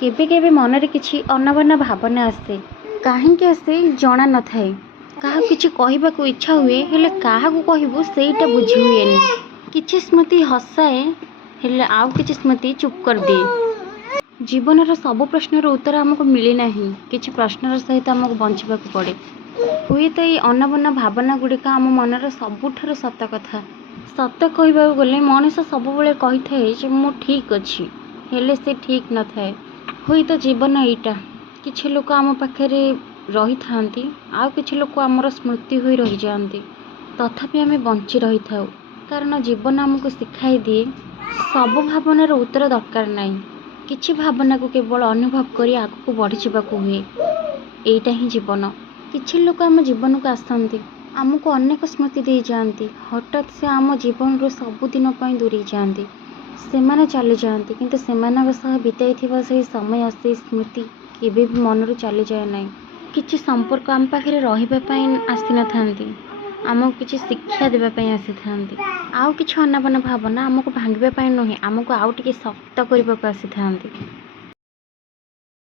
केबे केबे मनरे किछि अनबना भावना आसे काहेकि आसे जना न थाए काहा किछि कहबाकू इच्छा हुए हेले काहाकू कहबो सेईटा बुझी हुएनी किछि स्मृति हसाए हेले आउ किछि स्मृति चुप कर दिए। जीवनर सब प्रश्नर उत्तर आमको मिले नहीं किछि प्रश्नर सहित आमको बंचिबाकू पड़े हुए तो ये अनबना भावना गुड़िक आम मनर सबुठार सत कथा सत कहबाकू गले मनीष सबुबले कही थाए जे मु ठीक अछि हेले से ठीक न थाए हुई तो जीवन एटा किछि लोक आम पाखे रही थांती आउ किछि लोक आमर स्मृति होई रही जाती तथापि आमे बंची रही थाउ कारण जीवन आमको शिखाई दिए सब भावनार उत्तर दरकार नहीं किछि भावना को केवल अनुभव करी आगको बढ़ी जाबाकू हुए एटा ही जीवन। किछि लोक आम जीवन को आसती आमको अनेक स्मृति दे जाती हठात से आम जीवन रू सबुदिन दूरी जाती सेमाने चली जाती किंतु सेमानक सह बिताइथिबा से समय से स्मृति केबे भी मनरू चली जाए नहीं। किछि संपर्क आम पाखे रहिबा पई आसी न थांती आमको किछि शिक्षा देबा पई आसी थांती आउ किछि अनाबना भावना आमको भांगिबा पई नहे आमको आउ टिके शक्त करबा को आसी थांती।